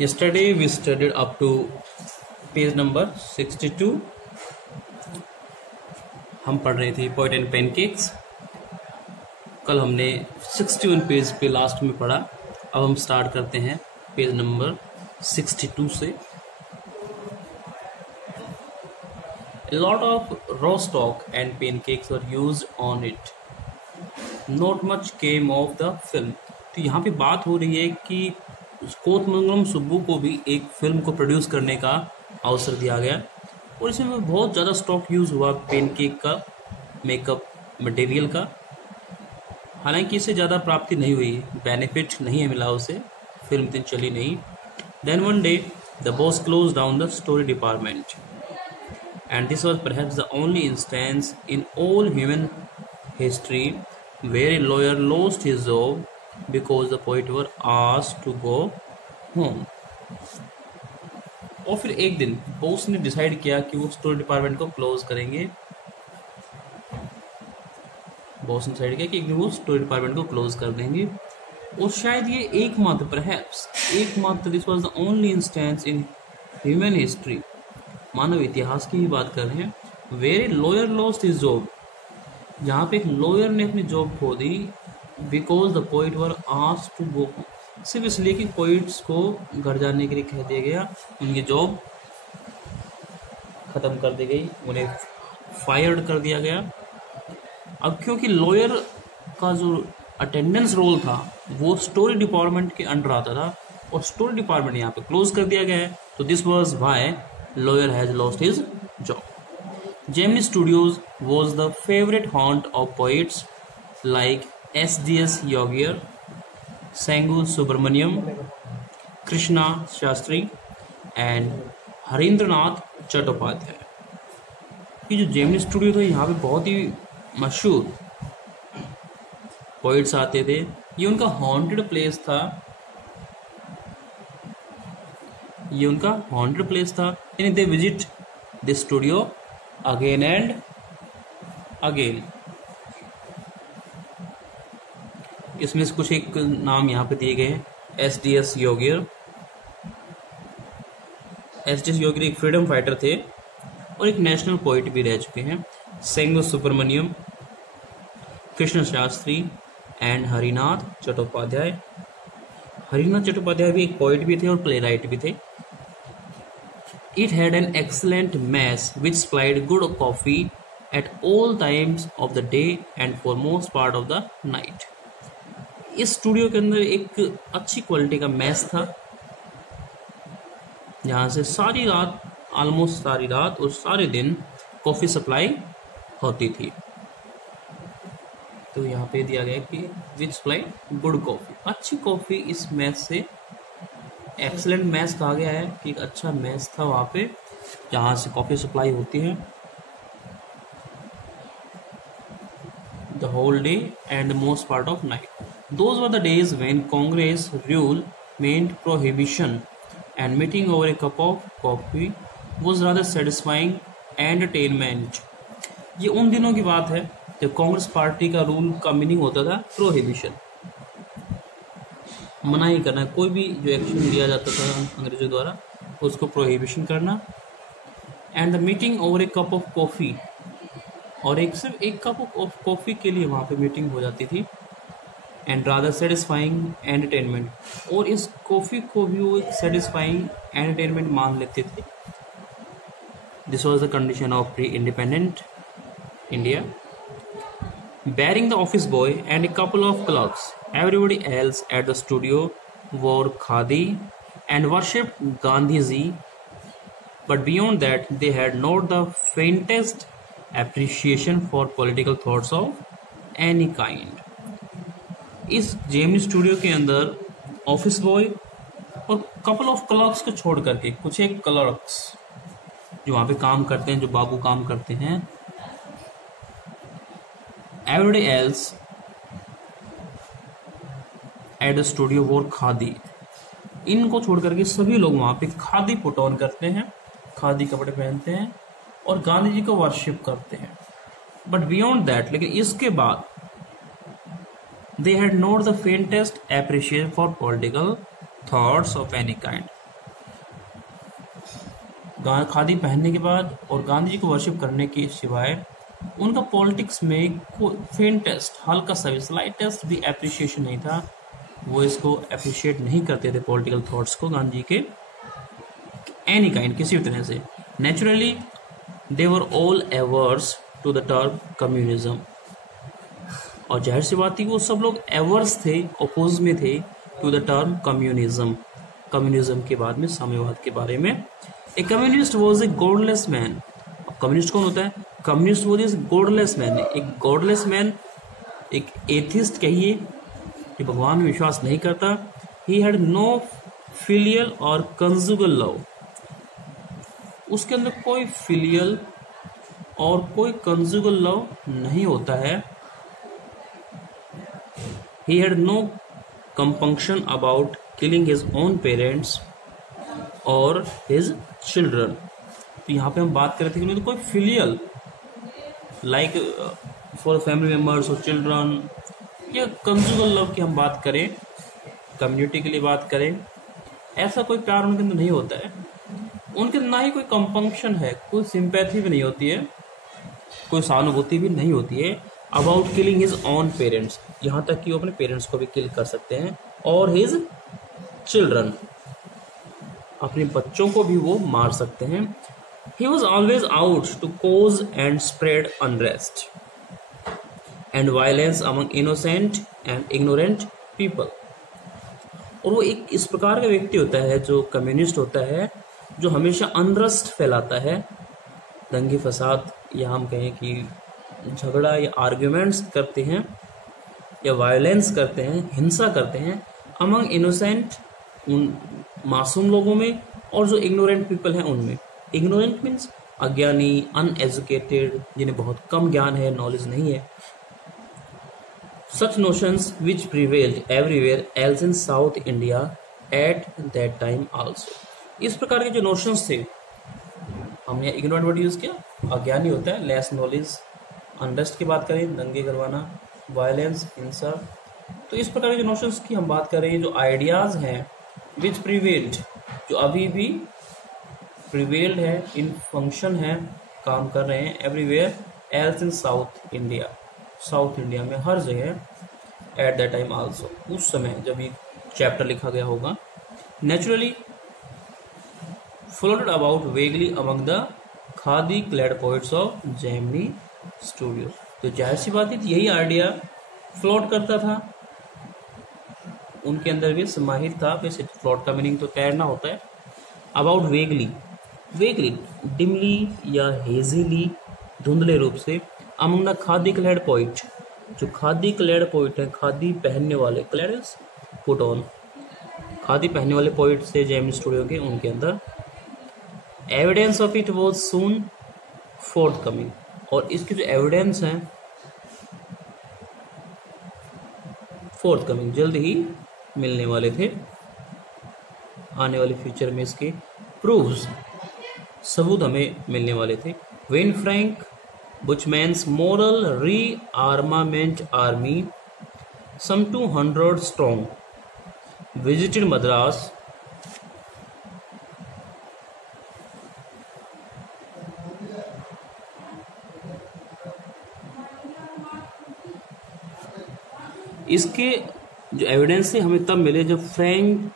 Yesterday we studied up to page number 62. हम पढ़ रहे थे पोएट एंड पैनकेक्स। कल हमने 61 पेज पे लास्ट में पढ़ा। अब हम स्टार्ट करते हैं पेज नंबर 62 से। A lot of rostock and pancakes were used on it. Not much came of the film. तो यहाँ पे बात हो रही है कि कोतमंगलम सुब्बू को भी एक फिल्म को प्रोड्यूस करने का अवसर दिया गया और इसमें बहुत ज़्यादा स्टॉक यूज़ हुआ पेनकेक का, मेकअप मटेरियल का। हालांकि इससे ज़्यादा प्राप्ति नहीं हुई, बेनिफिट नहीं मिला उसे, फिल्म इतनी चली नहीं। Then one day the boss close down the story department and this was perhaps the only instance in all human history where a lawyer lost his job because the poet were asked to go home. और फिर एक दिन boss ने decide किया कि वो story department को close करेंगे। बॉस ने डिसाइड किया कि एक दिन वो स्टोरी डिपार्टमेंट को क्लोज कर देंगे और शायद ये एकमात्र this was the only instance in human history, मानव इतिहास की ही बात कर रहे हैं, where a lawyer lost his job, जहाँ पे एक लॉयर ने अपनी जॉब खो दी, because the poet were asked to go home, सिर्फ इसलिए कि पोइट्स को घर जाने के लिए कह दिया गया, उनकी जॉब खत्म कर दी गई, उन्हें फायर्ड कर दिया गया। अब क्योंकि लॉयर का जो अटेंडेंस रोल था वो स्टोरी डिपार्टमेंट के अंडर आता था और स्टोरी डिपार्टमेंट यहाँ पे क्लोज कर दिया गया है, तो this was why lawyer has lost his job. Gemini studios was the favourite haunt of poets like S.D.S. Yogier, Sangu Subramaniam, Krishna Shastri and Harindranath Chattopadhyay. ये जो जेमिनी स्टूडियो था यहाँ पे बहुत ही मशहूर पोइट्स आते थे, ये उनका हॉन्टेड प्लेस था, यानी they visit this studio again and again. इसमें से कुछ एक नाम यहाँ पे दिए गए हैं। S.D.S. योगियर एक फ्रीडम फाइटर थे और एक नेशनल पोइट भी रह चुके हैं। सेंगु सुब्रमण्यम, कृष्ण शास्त्री एंड हरिनाथ चट्टोपाध्याय। हरिनाथ चट्टोपाध्याय भी एक पोइट भी थे और प्ले राइट भी थे। It had an excellent mess which supplied good coffee at all times of the day and for most part of the night. इस स्टूडियो के अंदर एक अच्छी क्वालिटी का मैस था जहाँ से ऑलमोस्ट सारी रात और सारे दिन कॉफ़ी सप्लाई होती थी। तो यहाँ पे दिया गया कि विच सप्लाई गुड कॉफ़ी, अच्छी कॉफ़ी इस मैस से, एक्सलेंट मैस कहा गया है कि एक अच्छा मैस था वहाँ पे जहाँ से कॉफ़ी सप्लाई होती है the whole day and the most part of night. Those were the days when Congress rule meant prohibition and meeting over a cup of coffee was rather satisfying entertainment. ये उन दिनों की बात है जब Congress party का रूल का meaning होता था प्रोहिबिशन, मनाही करना, कोई भी जो एक्शन लिया जाता था अंग्रेजों द्वारा उसको प्रोहिबिशन करना, and the meeting over A cup of coffee, और सिर्फ एक कप ऑफ कॉफ़ी के लिए वहाँ पे मीटिंग हो जाती थी, एंड रादर सेटिस्फाइंग एंटरटेनमेंट, और इस कॉफ़ी को भी वो एक सेटिस्फाइंग एंटरटेनमेंट मान लेते थे। This was the condition of pre independent India. Bearing the office boy and a couple of clerks, everybody else at the studio wore khadi and worshipped Gandhiji, but beyond that they had not the faintest appreciation for political thoughts of any kind. इस Gemini studio के अंदर office boy और couple of clerks को छोड़ करके, कुछ एक clerks जो वहाँ पे काम करते हैं, जो बाबू काम करते हैं, everybody else at the studio wore khadi, इनको छोड़ करके सभी लोग वहाँ पे खादी पुट ऑन करते हैं, खादी कपड़े पहनते हैं और गांधी जी को वर्शिप करते हैं। बट बियॉन्ड दैट, लेकिन इसके बाद they had not the faintest appreciation for political thoughts of any kind, khadi पहनने के बाद और गांधी जी को वर्शिप करने के सिवाय उनका पॉलिटिक्स में कोई फेंटेस्ट, हल्का सा भी, स्लाइटेस्ट भी एप्रिसिएशन नहीं था। वो इसको अप्रिशिएट नहीं करते थे पॉलिटिकल थॉट्स को गांधी जी के एनी काइंड, किसी भी तरह से। Naturally they were all averse to the term communism, और जाहिर सी बात थी वो सब लोग एवर्स थे, अपोज में थे to the term communism. Communism के बाद में साम्यवाद के बारे में। A communist was a godless man. Communist कौन होता है? Communist was is godless man. एक गॉडलेस मैन, एक एथिस्ट कहिए, कि भगवान में विश्वास नहीं करता। ही हैड नो फिलियल और कंजुगल लव। उसके अंदर कोई फिलियल और कोई कंजुगल लव नहीं होता है। He had no compunction about killing his own parents और हिज चिल्ड्रन। तो यहाँ पे हम बात कर रहे थे कि तो कोई filial like for family members और चिल्ड्रन, या कंजुगल लव की हम बात करें, कम्युनिटी के लिए बात करें, ऐसा कोई प्यार उनके अंदर नहीं होता है। उनके अंदर ना ही कोई कंपंक्शन है, कोई सिंपैथी भी नहीं होती है, कोई सहानुभूति भी नहीं होती है about killing his on parents, यहाँ तक कि वो अपने पेरेंट्स को भी किल कर सकते हैं, और हिज चिल्ड्रन, अपने बच्चों को भी वो मार सकते हैं। He was always out to cause and spread unrest and violence among innocent and ignorant people. और वो एक इस प्रकार का व्यक्ति होता है जो कम्युनिस्ट होता है, जो हमेशा अनरस्ट फैलाता है, दंगे फसाद, या हम कहें कि झगड़ा या आर्ग्यूमेंट्स करते हैं, या वायलेंस करते हैं, हिंसा करते हैं अमंग इनोसेंट, उन मासूम लोगों में, और जो इग्नोरेंट पीपल हैं उनमें। इग्नोरेंट मीन्स अज्ञानी, अनएजुकेटेड, जिन्हें बहुत कम ज्ञान है, नॉलेज नहीं है। Such notions which prevailed everywhere else in south India at that time also. इस प्रकार के जो नोशंस थे, हमने इग्नोरेंट वर्ड यूज किया, अज्ञानी होता है, लेस नॉलेज, अनरेस्ट की बात करें, दंगे करवाना, वायलेंस, हिंसा। तो इस प्रकार के जो नोशंस की हम बात कर रहे हैं, जो आइडियाज हैं विच प्रिवेल्ड, जो अभी भी प्रिवेल्ड है, इन फंक्शन है, काम कर रहे हैं, everywhere else in south India, south India में हर जगह, एट दैट टाइम आल्सो, उस समय जब ये चैप्टर लिखा गया होगा। Naturally floated about vaguely among the khadi clad poets of Gemini studio. तो जाहिर सी बात है, यही आइडिया फ्लोट करता था, उनके अंदर भी समाहित था। वैसे फ्लोट का मीनिंग तो तैरना होता है। अबाउट वेगली, वेगली डिमली या हेजीली, धुंधले रूप से, among the khadi clad poet, जो खादी क्लैड पोइट है, खादी पहनने वाले, clad is put on, khadi पहनने वाले पोइट से जेमिनी स्टूडियो के, उनके अंदर evidence of it was soon fourth coming, और इसके जो एविडेंस हैं फोर्थ कमिंग, जल्द ही मिलने वाले थे, आने वाले फ्यूचर में इसके प्रूफ्स, सबूत हमें मिलने वाले थे। When Frank Buchman's moral rearmament army some 200 strong visited Madras इसके जो एविडेंस है हमें तब मिले जब फ्रैंक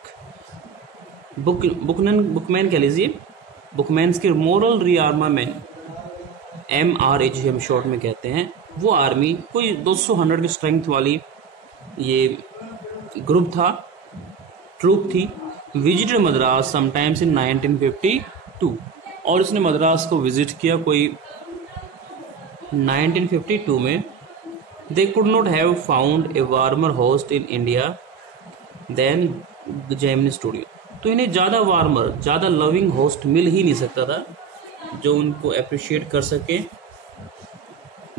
बुकमैन कह लीजिए, बुकमैन्स के मोरल रीआर्मामेंट, MRH हम शॉर्ट में कहते हैं, वो आर्मी कोई 200 की स्ट्रेंथ वाली ये ग्रुप था, ट्रूप थी, विजिटेड मद्रास समटाइम्स इन 1952, और इसने मद्रास को विजिट किया कोई 1952 में। They could not have found a warmer host in India than the Gemini Studio. तो इन्हें ज़्यादा वार्मर, ज़्यादा लविंग होस्ट मिल ही नहीं सकता था जो उनको अप्रिशिएट कर सके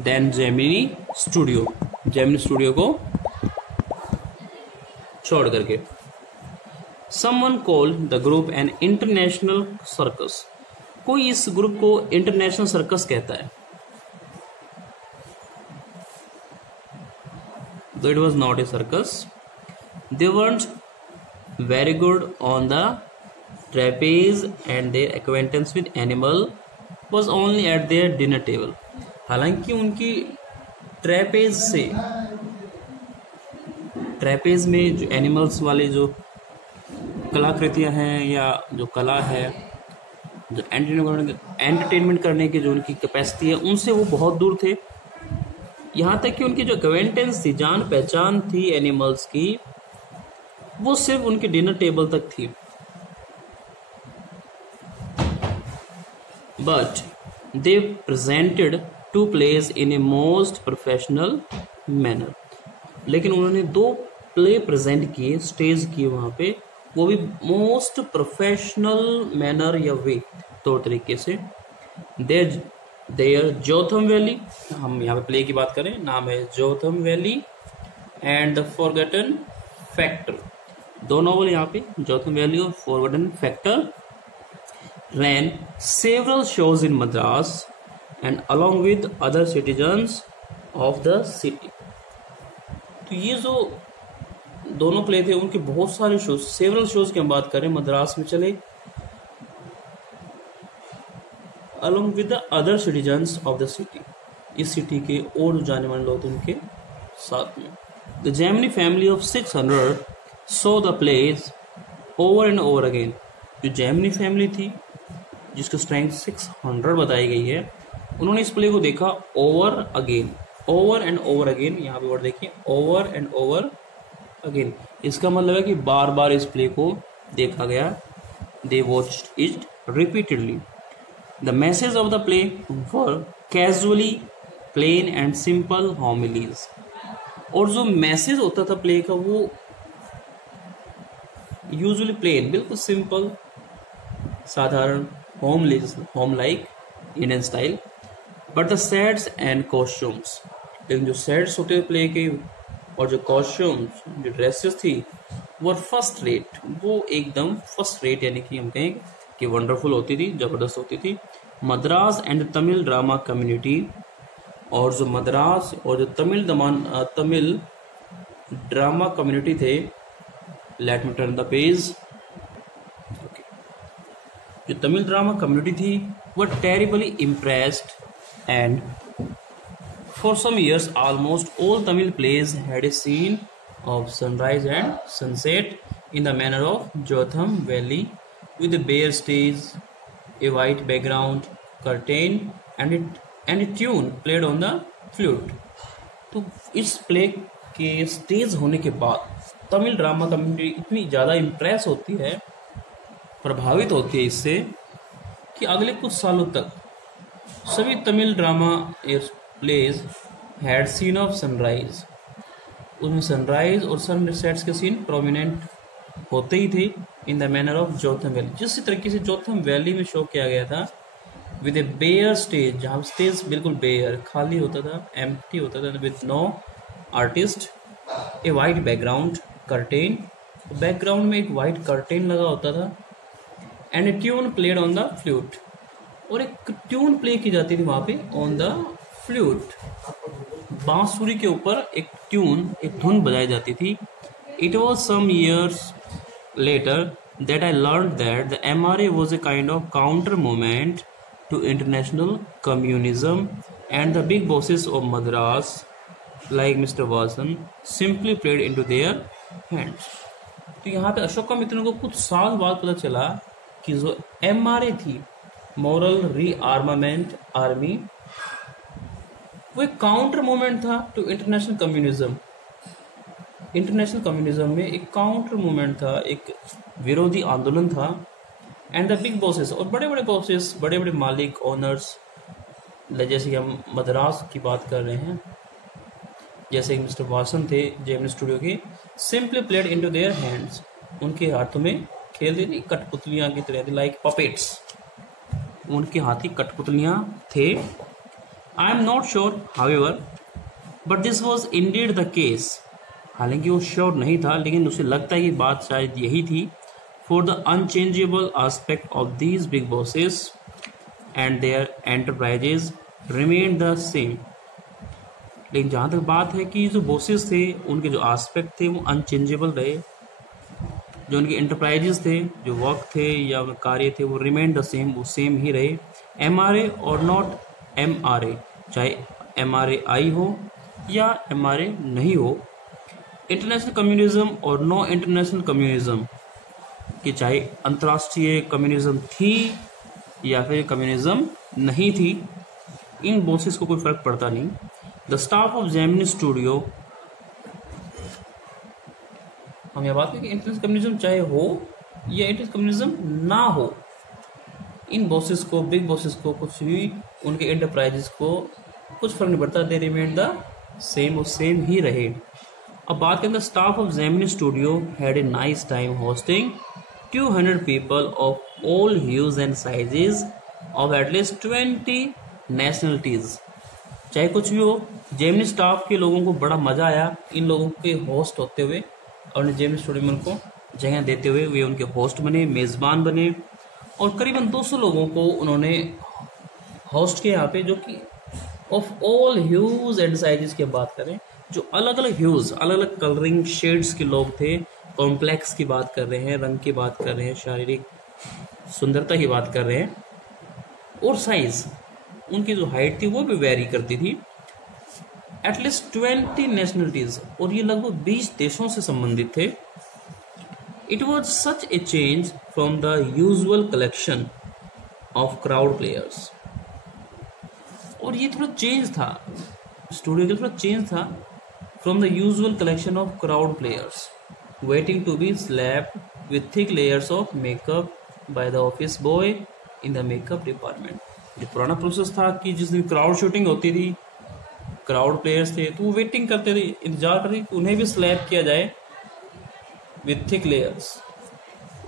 then Gemini studio, Gemini studio को छोड़ करके। Someone called the group an international circus. कोई इस ग्रुप को इंटरनेशनल सर्कस कहता है। Though it was not a circus, they weren't very good on the trapeze and their acquaintance with animal was only at their dinner table. हालांकि उनकी ट्रेपेज में जो animals वाले जो कलाकृतियां हैं या जो कला है, जो एंटरटेनमेंट करने की जो उनकी कैपेसिटी है, उनसे वो बहुत दूर थे। यहाँ तक कि उनकी जो एक्वेंटेंस थी, जान पहचान थी एनिमल्स की, वो सिर्फ उनके डिनर टेबल तक थी। But they presented two plays in a most professional manner. लेकिन उन्होंने 2 प्ले प्रेजेंट किए, स्टेज किए वहाँ पे, वो भी मोस्ट प्रोफेशनल मैनर या वे, तौर तरीके से। देयर जोथम वैली, हम यहाँ पे प्ले की बात करें, नाम है Jotham valley and the forgotten factor. 2 novel यहाँ पे, जोथम वैली और forgotten factor. ran several shows in Madras and along with other citizens of the city। तो ये जो दोनों प्ले थे उनके बहुत सारे शोज, सेवरल शोज की हम बात करें, मद्रास में चले, along with the other citizens of the city, इस सिटी के और जाने माने लोग उनके साथ में। The Gemini family of 600 saw the plays over and over again। जो जेमिनी फैमिली थी जिसकी स्ट्रेंथ 600 बताई गई है, उन्होंने इस प्ले को देखा over again, over and over again. यहाँ पे वर्ड देखिए, ओवर एंड ओवर अगेन। इसका मतलब है कि बार बार इस प्ले को देखा गया। They watched it repeatedly. The message of the play were casually plain and simple homilies. और जो मैसेज होता था प्ले का वो यूजुअली प्लेन, बिल्कुल सिंपल, साधारण, homilies, home like, Indian style. But the sets and costumes, लेकिन जो सेट्स होते थे प्ले के और जो कॉस्ट्यूम्स, जो ड्रेसेस थी, वो फर्स्ट रेट, वो एकदम फर्स्ट रेट, यानी कि हम कहें कि वंडरफुल होती थी, जबरदस्त होती थी। Madras and Tamil drama community, और जो मद्रास और जो तमिल ड्रामा कम्युनिटी थे, let me turn the page. जो तमिल ड्रामा कम्युनिटी थी वो terribly impressed and for some years almost all Tamil plays had a scene of sunrise and sunset in the manner of Jotham Valley with a bare stage, a white background, curtain and a tune played on the flute। तो इस play के stage होने के बाद Tamil drama community इतनी ज़्यादा impress होती है, प्रभावित होती है इससे, कि अगले कुछ सालों तक सभी Tamil drama plays had scene of sunrise, उसमें सनराइज और सनसेट्स के सीन प्रोमिनेंट होते ही थे। In the manner of Jotham Valley, जिस तरीके से जोथम वैली में शो किया गया था, विद ए बेयर स्टेज, जहाँ स्टेज बिल्कुल बेयर, खाली होता था, एम्प्टी होता था, with no artist, a white background, curtain, background में एक वाइट कर्टेन लगा होता था, and a tune played on the flute, और एक ट्यून प्ले की जाती थी वहाँ पे ऑन द फ्लूट, बांसुरी के ऊपर एक ट्यून, एक धुन बजाई जाती थी। It was some years later that I learned that the MRA was a kind of counter movement to international communism, and the big bosses of Madras like Mr. Vasan simply played into their hands। तो यहाँ पे अशोका मित्रों को कुछ साल बाद पता चला कि जो MRA थी, मॉरल रीआर्मामेंट आर्मी, वो एक काउंटर मूवमेंट था to international communism. International communism में एक काउंटर मूवमेंट था, एक विरोधी आंदोलन था। एंड द बिग बॉसेस, और बड़े बड़े बॉसेस, बड़े बड़े मालिक, ओनर्स, जैसे कि हम मद्रास की बात कर रहे हैं, जैसे कि मिस्टर वासन थे जेमिनी स्टूडियो के, simply played into their hands, उनके हाथों में खेलती थी कठपुतलियां की तरह, लाइक पपेट्स, उनके हाथी कठपुतलियां थे। I am not sure however but this was Indeed the case, हालांकि वो श्योर नहीं था, लेकिन उसे लगता है कि बात शायद यही थी। For the unchangeable aspect of these big bosses and their enterprises remain the same. लेकिन जहाँ तक बात है कि जो बॉसेस थे, उनके जो आस्पेक्ट थे वो अनचेंजेबल रहे, जो उनके इंटरप्राइजेस थे, जो वर्क थे या कार्य थे, वो रिमेन द सेम, वो सेम ही रहे। MRA और नॉट MRA, चाहे MRA आई हो या MRA नहीं हो। इंटरनेशनल कम्युनिज्म और नो इंटरनेशनल कम्युनिज्म, कि चाहे अंतर्राष्ट्रीय कम्युनिज्म थी या फिर कम्युनिज्म नहीं थी, इन बॉसेस को कोई फर्क पड़ता नहीं। The staff of Gemini studio, हम यह बात करें कि इंटरनेशनल कम्युनिज्म चाहे हो या इंटरनेशनल कम्युनिज्म ना हो, इन बॉसेस को, बिग बॉसेस को कुछ भी, उनके एंटरप्राइजेस को कुछ फर्क नहीं पड़ता। दे रिमेन द सेम, वो सेम ही रहे। अब बात करें, the staff of Gemini studio had a nice time hosting 200 people of all hues and sizes of at least 20 nationalities। चाहे कुछ भी हो, जेमिनी स्टाफ के लोगों को बड़ा मजा आया इन लोगों के होस्ट होते हुए, और जेमिनी स्टूडियो में उनको जगह देते हुए वे उनके होस्ट बने, मेजबान बने, और करीबन 200 लोगों को उन्होंने होस्ट किया यहाँ पे, जो कि of all huge and sizes की बात करें, जो अलग अलग ह्यूज, अलग अलग कलरिंग शेड्स के लोग थे। कॉम्प्लेक्स की बात कर रहे हैं, रंग की बात कर रहे हैं, शारीरिक सुंदरता की बात कर रहे हैं, और साइज, उनकी जो हाइट थी वो भी वेरी करती थी। एटलीस्ट 20 नेशनलिटीज, और ये लगभग 20 देशों से संबंधित थे। It was such A change from the usual collection of crowd players, और ये थोड़ा चेंज था, स्टूडियो का थोड़ा चेंज था, from the usual collection of crowd players waiting to be slapped with thick layers of makeup by the office boy in the makeup department। जो पुराना process था कि जिस दिन क्राउड शूटिंग होती थी, क्राउड प्लेयर्स थे तो वो वेटिंग करते थे, इंतजार करते कि उन्हें भी स्लैप किया जाए विथ थिक लेयर्स,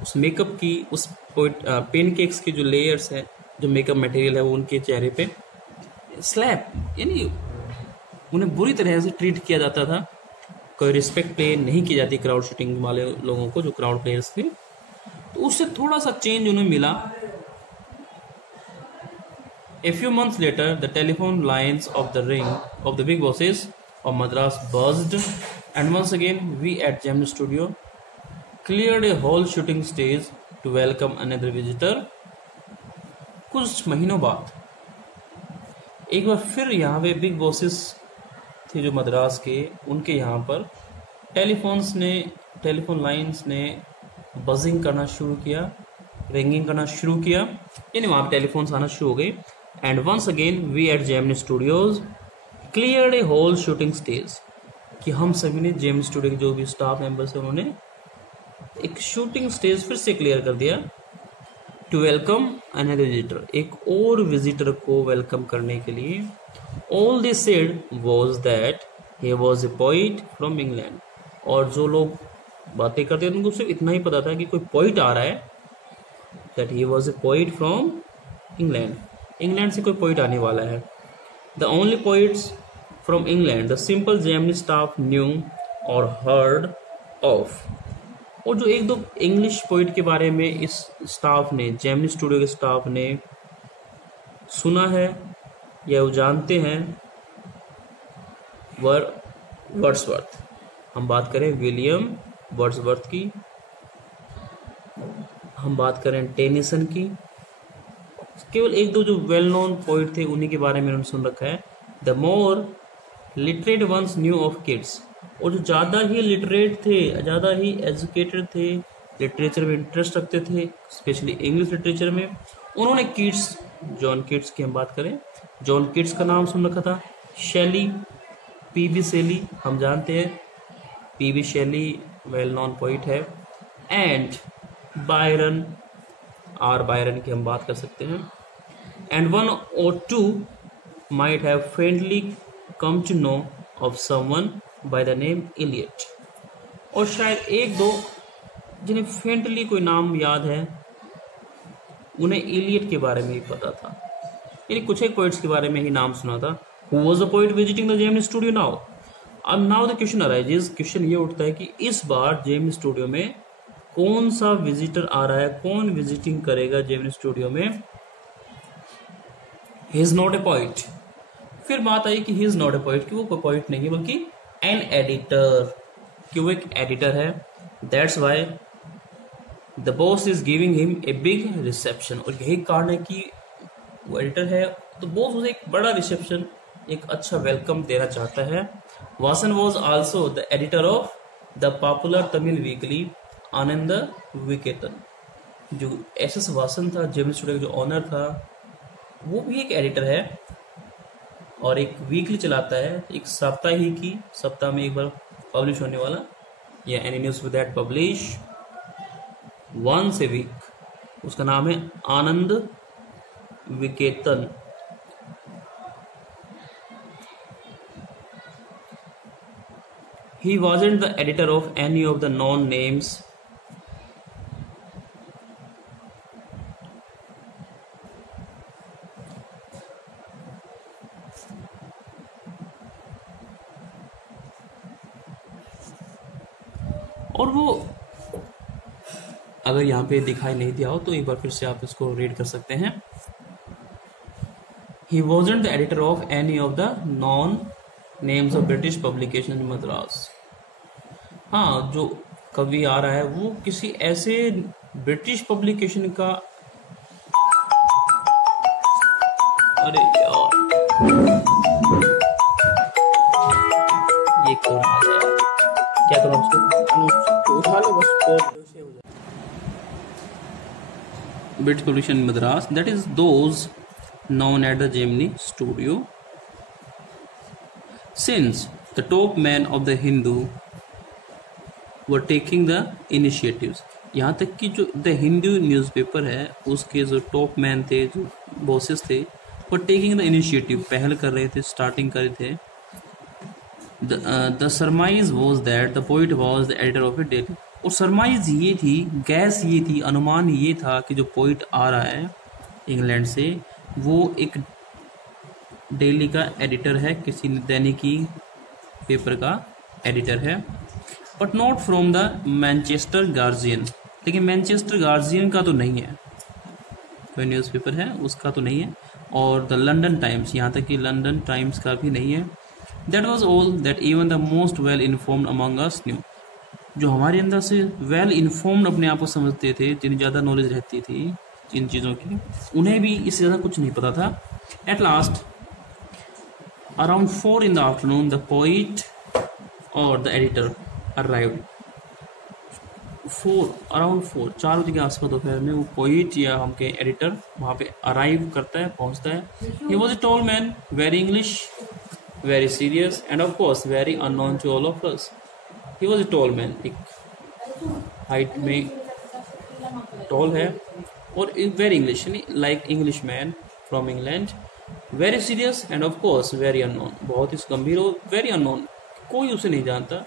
उस मेकअप की, उस पेन केक्स की जो लेयर्स है, जो मेकअप मटेरियल है, वो उनके चेहरे पे स्लैप, यानी उन्हें बुरी तरह से ट्रीट किया जाता था। कोई रिस्पेक्ट पे नहीं की जाती क्राउड शूटिंग वाले लोगों को, जो क्राउड प्लेयर्स थे। तो उससे थोड़ा सा चेंज उन्हें मिला। A few months later, the telephone lines of the ring of the big bosses of Madras buzzed, and once again we at Gemini Studio cleared a whole shooting stage to welcome another visitor। कुछ महीनों बाद एक बार फिर यहाँ पे big bosses थे जो मद्रास के, उनके यहाँ पर टेलीफोन लाइंस ने बजिंग करना शुरू किया, रिंगिंग करना शुरू किया, यानी वहाँ पे टेलीफोन्स आना शुरू हो गए। And once again we at Gemini studios cleared a whole shooting stage, कि हम सभी ने जेमिनी स्टूडियो के जो भी स्टाफ मेंबर्स हैं उन्होंने एक शूटिंग स्टेज फिर से क्लियर कर दिया, टू वेलकम अनदर विजिटर, एक और विजिटर को वेलकम करने के लिए। All they said was that he was a poet from England, और जो लोग बातें करते थे उनको सिर्फ इतना ही पता था कि कोई पोइट आ रहा है, that he was a poet from England, England से कोई पोइट आने वाला है। The only poets from England the simple Gemini staff knew or heard of, और जो एक दो इंग्लिश पोइट के बारे में इस स्टाफ ने, जेमिनी स्टूडियो के स्टाफ ने सुना है या वो जानते हैं, वर्ड्सवर्थ। हम बात करें विलियम वर्ड्सवर्थ की, हम बात करें टेनिसन की, केवल एक दो जो वेल नोन पोइट थे उन्हीं के बारे में उन्होंने सुन रखा है। The more literate ones knew of Keats, और जो ज़्यादा ही लिटरेट थे, ज़्यादा ही एजुकेटेड थे, लिटरेचर में इंटरेस्ट रखते थे, स्पेशली इंग्लिश लिटरेचर में, उन्होंने किड्स, जॉन किड्स की हम बात करें, जॉन किड्स का नाम सुन रखा था। शैली, पीबी शैली, हम जानते हैं PB Shelley well known poet है। एंड बायरन, आर बायरन की हम बात कर सकते हैं। एंड वन और two might have friendly come to know of someone by the name Eliot, और शायद एक दो जिन्हें फेंटली कोई नाम याद है, उन्हें इलियट के बारे में ही पता था, यानी कुछ एक पोइट्स के बारे में ही नाम सुना था। Who was the poet visiting the Gemini studio now? अब now the question arises, question ये उठता है कि इस बार जेमिनी स्टूडियो में कौन सा विजिटर आ रहा है, कौन विजिटिंग करेगा जेमिनी स्टूडियो में। He is not a poet. फिर बात आई कि he is not a poet, कि वो कोई पोइट नहीं है बल्कि एन एडिटर, कि वो एक एडिटर है। That's why the boss is giving him a big reception, और यही कारण है कि वो एडिटर है तो बॉस उसे एक बड़ा रिसेप्शन, एक अच्छा वेलकम देना चाहता है। Vasan was also the editor of the popular Tamil weekly Ananda Vikatan. जो एस वासन था, जेम स्टूडियो का जो ऑनर था, वो भी एक एडिटर है और एक वीकली चलाता है, एक साप्ताहिकी, सप्ताह में एक बार पब्लिश होने वाला, या any news with that publish once a week. उसका नाम है आनंद विकेतन। He wasn't the editor of any of the known names और वो अगर यहाँ पे दिखाई नहीं दिया हो तो एक बार फिर से आप इसको रीड कर सकते हैं। He wasn't the editor of any of the known names of British publication in Madras। हाँ, जो कवि आ रहा है वो किसी ऐसे ब्रिटिश पब्लिकेशन का, अरे यार ये कौन आ जाए, क्या करूँ उसको उठा लो बस। British publication in Madras, that is those known at the Gemini studio. Since the top men of the Hindu were taking the initiatives, यहाँ तक कि जो द हिंदू न्यूज़पेपर है उसके जो टॉप मैन थे, जो बॉसेस थे, वो टेकिंग द इनिशिएटिव, पहल कर रहे थे, स्टार्टिंग कर रहे थे। The सरमाइज was that the poet was the editor of A daily. और सरमाइज ये थी, गैस ये थी, अनुमान ये था कि जो पोइट आ रहा है इंग्लैंड से वो एक डेली का एडिटर है, किसी दैनिकी पेपर का एडिटर है, but not from the Manchester guardian. लेकिन मैनचेस्टर गार्जियन का तो नहीं है, कोई न्यूज़पेपर है उसका तो नहीं है, और द लंदन टाइम्स, यहाँ तक कि लंदन टाइम्स का भी नहीं है। That was all that even the most well informed among us new. जो हमारे अंदर से वेल इन्फॉर्म्ड अपने आप को समझते थे, जिन्हें ज़्यादा नॉलेज रहती थी इन चीज़ों की, उन्हें भी इससे ज़्यादा कुछ नहीं पता था। At last around 4 in the afternoon the poet और the editor arrived। 4 बजे के आसपास दोपहर में वो पोइट या हम के एडिटर वहाँ पे अराइव करता है, पहुँचता है। He was a tall man, very English, very serious and of course very unknown to all of us. He was a tall man, एक हाइट में टॉल है और very English, like English man from England, very serious and of course very unknown, बहुत ही गंभीर और very unknown, कोई उसे नहीं जानता।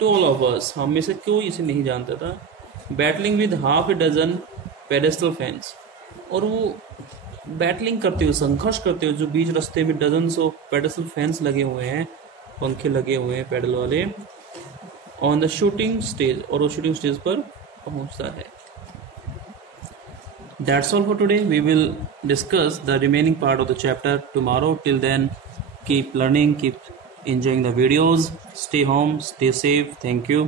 टू ऑल ऑफ अस, हम में से कोई इसे नहीं जानता था। Battling with half a dozen pedestal fans, और वो बैटलिंग करते हुए, संघर्ष करते हुए, जो बीच रास्ते में डजन्स ऑफ पेडेस्टल फैंस लगे हुए हैं, पंखे लगे हुए हैं पैडल वाले, ऑन द शूटिंग स्टेज, और वो शूटिंग स्टेज पर पहुंचता है। That's all for today. We will discuss the remaining part of the chapter tomorrow. Till then, keep learning, keep enjoying the videos. Stay home, stay safe. Thank you.